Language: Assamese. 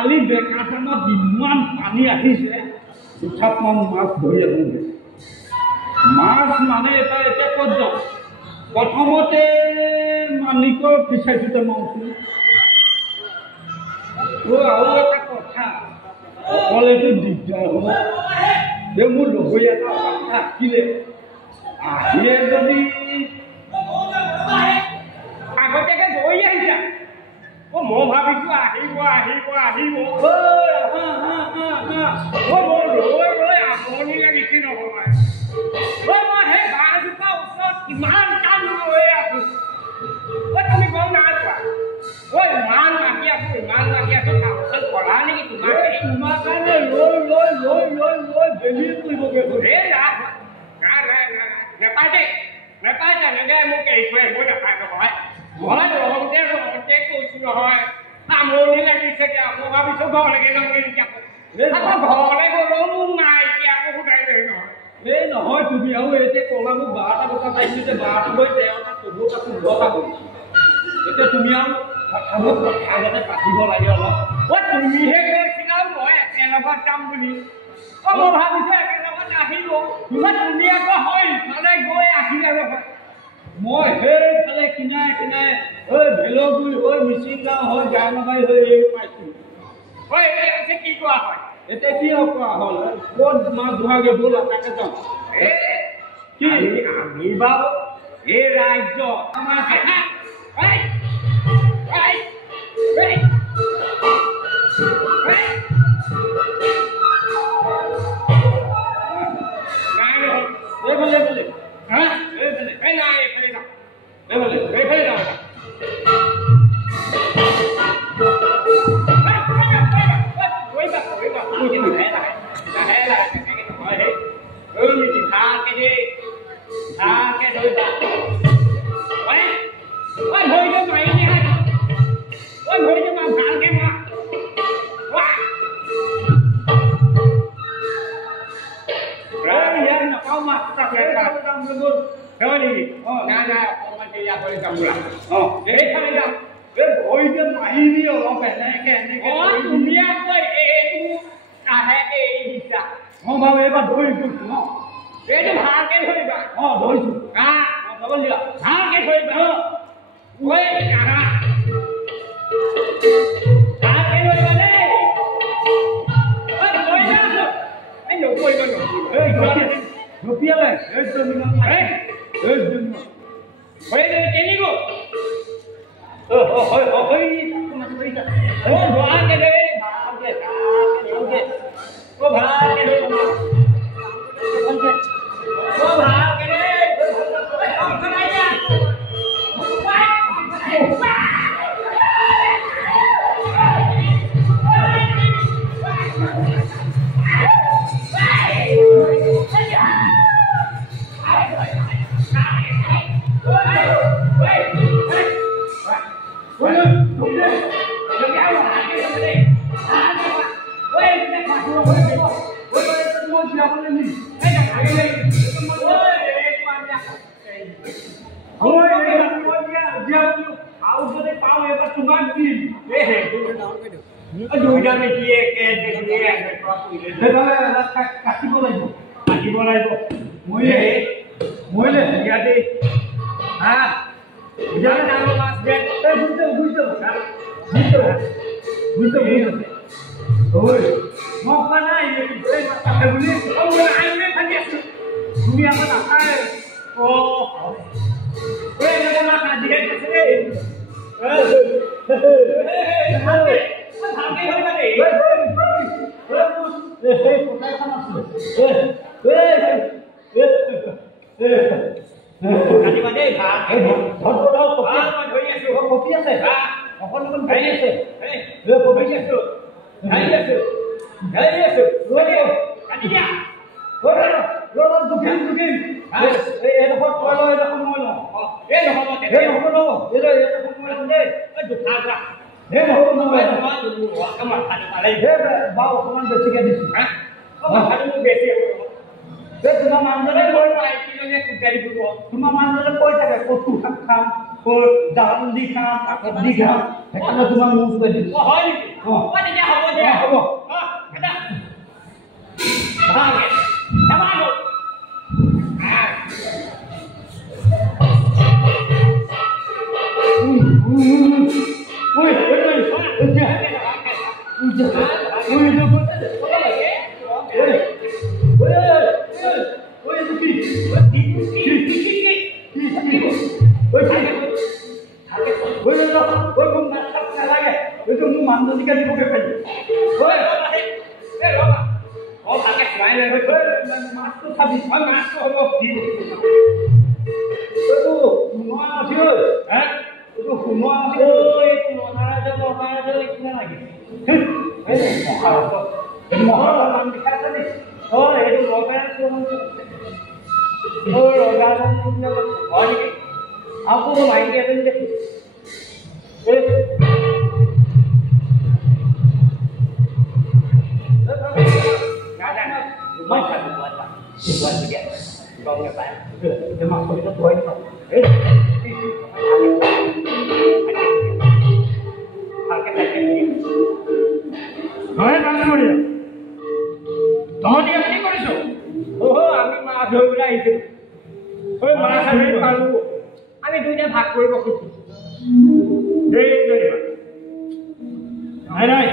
কালি বেকাৰখনত ইমান পানী আহিছে উঠাত মই মাছ ধৰি আনোগে মাছ মানে এতিয়া ক'ত যাওঁ প্ৰথমতে মালিকৰ পিছাইছোতে মাৰিছোঁ আৰু এটা কথা অকলেতো দিগদাৰ হ'ব যে মোৰ লগৰী এটা কথা আছিলে আহিয়ে যদি আগতীয়াকৈ গৈ আহিছা মই ভাবিছোঁ আহিব মোৰ ৰৈ ৰৈ আমনি লাগিছে নহয় মই সেই বাঁহজোপা ওচৰত কিমান কাম হৈ আছোঁ তুমি গম নাই পোৱা ইমান লাগি আছোঁ কামখন কৰা নেকি তোমাৰ কাৰণে লৈ বেলি কৰিবগৈ নেপায় তেনেকৈ মোক এৰি থৈ আহিব নাপায় নহয় মই ৰহতে কৈছোঁ নহয় আমনি লাগিছে মই ভাবিছোঁ ঘৰলৈকে যাম আকৌ ঘৰলৈ গ'লেও মোক নাই এতিয়া আকৌ গোটাই লৈ নহয় এই নহয় তুমি আৰু এতিয়া ক'লা মোক 12টা বজাত আহিছোঁ যে 12টা হৈ 13টা 14টা 15টা কৰিছোঁ এতিয়া তুমি আৰু আগতে পাতিব লাগে অলপ তুমিহে কৈছিলা মই একেলগত যাম বুলি মই ভাবিছোঁ একেলগত আহিব তুমি আকৌ হয় ইফালে গৈ আহিলে নহয় মই সেইফালে কিনাৰে ভেলগুৰি মিচিং গাঁও হৈ গাইমাৰী হৈ পাইছোঁ এতিয়া কি কোৱা হয় এতিয়া কি কোৱা হ'ল ক'ত মাছ ধৰাগে ব'ল তাকে যাওঁ কি আমি বাৰু এই ৰাজ্য আমাৰ এই আছে কাটি দিয়া দুখিন এইডোখৰ তই লওঁ এইডোখৰ মই লওঁ এই নহ'ব এই নহ'ব ন এইডোখৰ মই লওঁ দেই এই দুটা যা এই নহ'ব নহয় আমাৰ খালি পালে এই বাৰু অকণমান বেছিকৈ দিছোঁ হা খালি মোক বেছি এই তোমাৰ মানুহজনে মই মাইকীজনীয়ে কুটাৰি দিব তোমাৰ মানুহজনে কৈ থাকে কচু শাক খাম জাল দি খাম পাতত দি খাম সেইকাৰণে তোমাৰ মোক কৈ দিছোঁ হয় নেকি তেতিয়া হ'ব দিয়া হ'ব এটা ভাগে তামানো মানুহজনীকে দিবগে পাৰি মাছটো চাবি মাছটো হ'ব কি এইটো সোণোৱা নাছিল হে এইটো সোণোৱা নাছিল এইটো মহাৰাজ নিচিনা লাগে মহাৰাজৰ নাম লিখা আছে নি এইটো ৰগাৰাজ হয় নেকি আকৌ মাইকী এজনী দেখি তহঁতি কি কৰিছ আমি মাছ ধৰিবলৈ আহিছিলোঁ মাছ আমি পালোঁ আমি দুইটা ভাগ কৰিব খুজিছোঁ নাই নাই